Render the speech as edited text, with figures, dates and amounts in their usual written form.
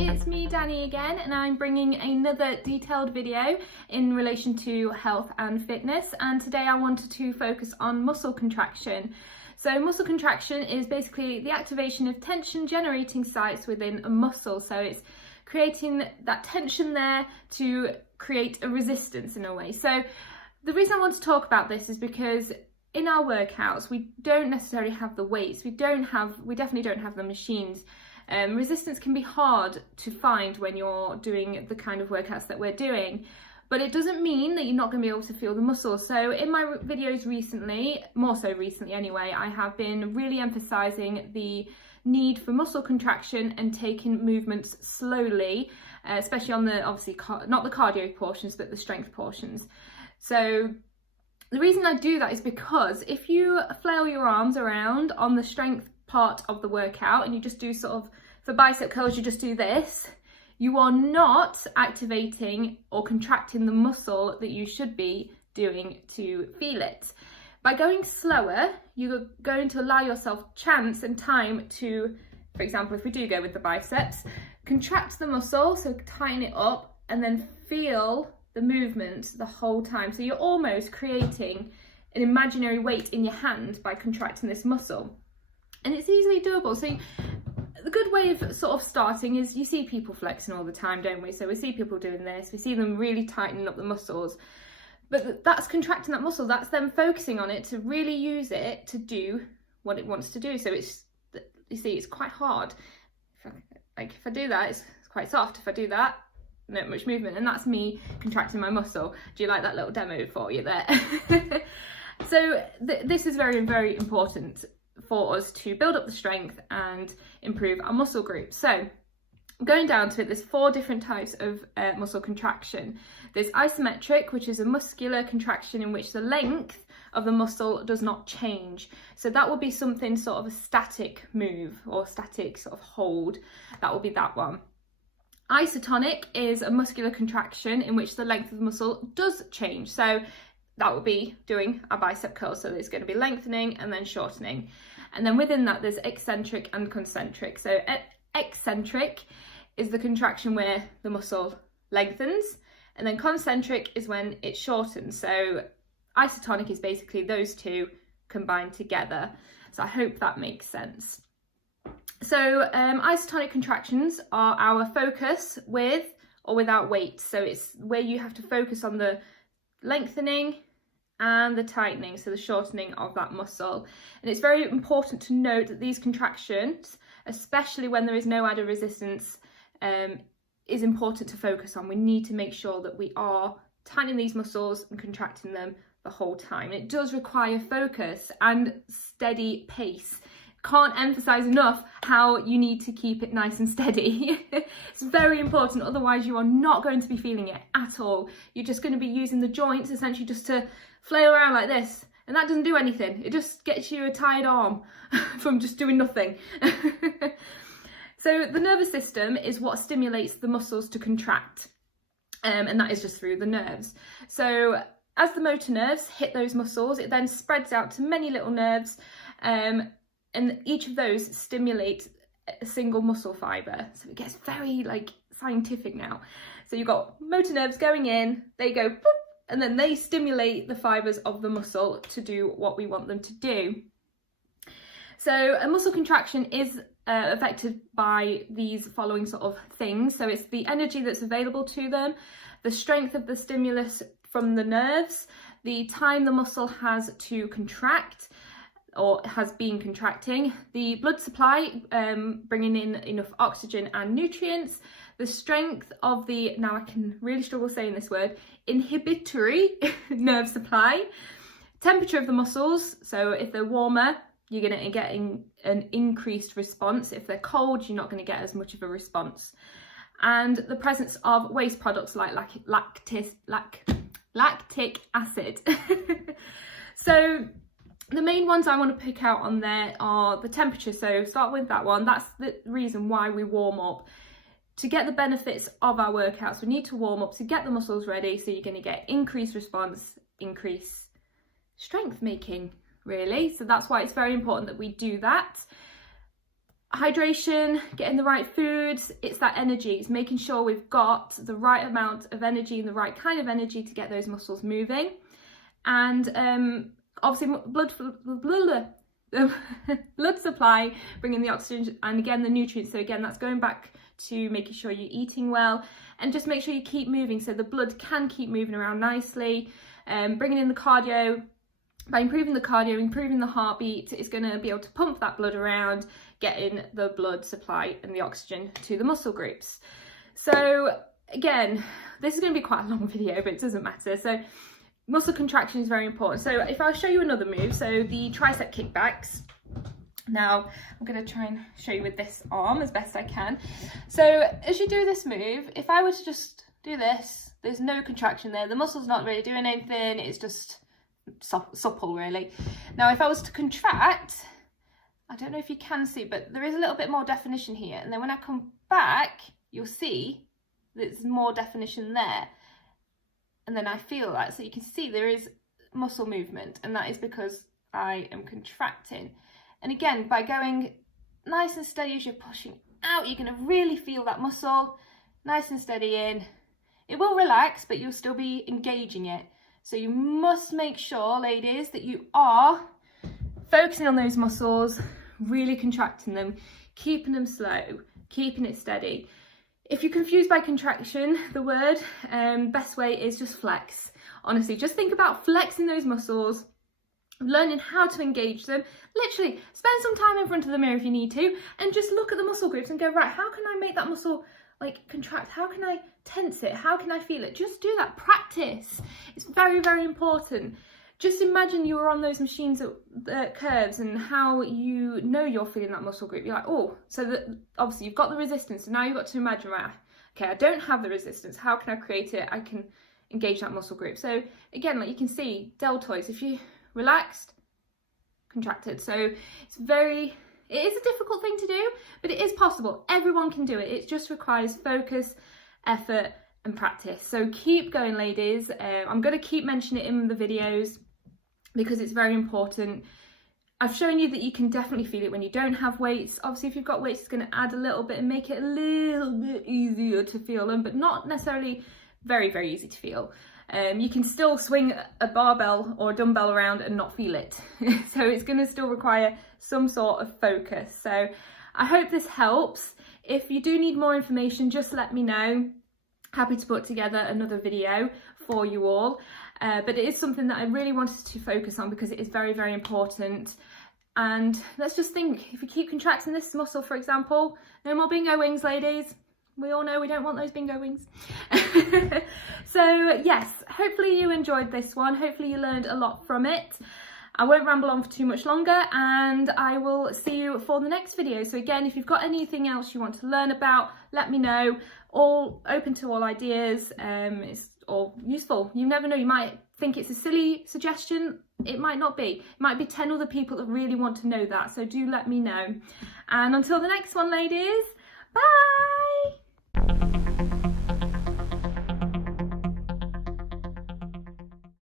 It's me, Dannii again, and I'm bringing another detailed video in relation to health and fitness, and today I wanted to focus on muscle contraction. So muscle contraction is basically the activation of tension generating sites within a muscle. So it's creating that tension there to create a resistance in a way. So the reason I want to talk about this is because in our workouts we don't necessarily have the weights, we definitely don't have the machines. Resistance can be hard to find when you're doing the kind of workouts that we're doing, but it doesn't mean that you're not going to be able to feel the muscles. So in my videos recently, more so recently anyway, I have been really emphasizing the need for muscle contraction and taking movements slowly, especially on the, obviously, not the cardio portions, but the strength portions. So the reason I do that is because if you flail your arms around on the strength part of the workout and you just do sort of, for bicep curls, you just do this, you are not activating or contracting the muscle that you should be doing to feel it. By going slower, you're going to allow yourself chance and time to, for example, if we do go with the biceps, contract the muscle, so tighten it up, and then feel the movement the whole time. So you're almost creating an imaginary weight in your hand by contracting this muscle. And it's easily doable. So the good way of sort of starting is, you see people flexing all the time, don't we? So we see people doing this, we see them really tightening up the muscles, but that's contracting that muscle, that's them focusing on it to really use it to do what it wants to do. So it's, you see, it's quite hard. If I do that, it's quite soft. If I do that, not much movement, and that's me contracting my muscle. Do you like that little demo for you there? So this is very, very important for us to build up the strength and improve our muscle groups. So going down to it, there's 4 different types of muscle contraction. There's isometric, which is a muscular contraction in which the length of the muscle does not change. So that will be something sort of a static move or static sort of hold. That will be that one. Isotonic is a muscular contraction in which the length of the muscle does change. So that will be doing a bicep curl. So there's going to be lengthening and then shortening. And then within that, there's eccentric and concentric. So eccentric is the contraction where the muscle lengthens, and then concentric is when it shortens. So isotonic is basically those two combined together. So I hope that makes sense. So isotonic contractions are our focus with or without weight. So it's where you have to focus on the lengthening and the tightening, so the shortening of that muscle. And it's very important to note that these contractions, especially when there is no added resistance, is important to focus on. We need to make sure that we are tightening these muscles and contracting them the whole time. It does require focus and steady pace. Can't emphasize enough how you need to keep it nice and steady. It's very important, otherwise you are not going to be feeling it at all. You're just going to be using the joints essentially just to flail around like this, and that doesn't do anything. It just gets you a tired arm from just doing nothing. So the nervous system is what stimulates the muscles to contract, and that is just through the nerves. So as the motor nerves hit those muscles, it then spreads out to many little nerves, and each of those stimulate a single muscle fibre. So it gets very scientific now. So you've got motor nerves going in, they go boop, and then they stimulate the fibres of the muscle to do what we want them to do. So a muscle contraction is affected by these following sort of things. So it's the energy that's available to them, the strength of the stimulus from the nerves, the time the muscle has to contract or has been contracting, the blood supply, bringing in enough oxygen and nutrients, the strength of the, now I can really struggle saying this word, inhibitory nerve supply, temperature of the muscles. So if they're warmer, you're going to get an increased response. If they're cold, you're not going to get as much of a response. And the presence of waste products like lactic acid. So the main ones I want to pick out on there are the temperature. So start with that one. That's the reason why we warm up. to get the benefits of our workouts, we need to warm up to get the muscles ready. So you're going to get increased response, increased strength making, really. So that's why it's very important that we do that. Hydration, getting the right foods, it's that energy. It's making sure we've got the right amount of energy and the right kind of energy to get those muscles moving. And obviously blood supply, bringing the oxygen and again the nutrients. So again, that's going back to making sure you're eating well and just make sure you keep moving so the blood can keep moving around nicely. Bringing in the cardio. By improving the cardio, improving the heartbeat, it's going to be able to pump that blood around, getting the blood supply and the oxygen to the muscle groups. So again, this is going to be quite a long video, but it doesn't matter. So muscle contraction is very important. So if I'll show you another move, so the tricep kickbacks. Now I'm going to try and show you with this arm as best I can. So as you do this move, if I were to just do this, there's no contraction there. The muscle's not really doing anything. It's just supple, really. Now if I was to contract, I don't know if you can see, but there is a little bit more definition here, and then when I come back you'll see there's more definition there, and then I feel that, so you can see there is muscle movement, and that is because I am contracting. And again, by going nice and steady as you're pushing out, you're going to really feel that muscle nice and steady in. It will relax, but you'll still be engaging it. So you must make sure, ladies, that you are focusing on those muscles, really contracting them, keeping them slow, keeping it steady. If you're confused by contraction, the word, best way is just flex. Honestly, just think about flexing those muscles, learning how to engage them. Literally, spend some time in front of the mirror if you need to, and just look at the muscle groups and go, right, how can I make that muscle like contract? How can I tense it? How can I feel it? Just do that. Practice. It's very, very important. Just imagine you were on those machines at curves and how you know you're feeling that muscle group. You're like, oh, so that obviously you've got the resistance. So now you've got to imagine, right, okay, I don't have the resistance. How can I create it? I can engage that muscle group. So again, like you can see, deltoids, if you relaxed, contracted. So it is a difficult thing to do, but it is possible. Everyone can do it. It just requires focus, effort, and practice. So keep going, ladies. I'm going to keep mentioning it in the videos because it's very important. I've shown you that you can definitely feel it when you don't have weights. Obviously, if you've got weights, it's going to add a little bit and make it a little bit easier to feel them, but not necessarily very, very easy to feel. You can still swing a barbell or a dumbbell around and not feel it. So it's going to still require some sort of focus. So I hope this helps. If you do need more information, just let me know. Happy to put together another video for you all. But it is something that I really wanted to focus on because it is very, very important. And let's just think, if we keep contracting this muscle, for example, no more bingo wings, ladies. We all know we don't want those bingo wings. So yes, hopefully you enjoyed this one. Hopefully you learned a lot from it. I won't ramble on for too much longer, and I will see you for the next video. So again, if you've got anything else you want to learn about, let me know. All open to all ideas. It's all useful. You never know, you might think it's a silly suggestion. It might not be. It might be 10 other people that really want to know that. So do let me know. And until the next one, ladies, bye.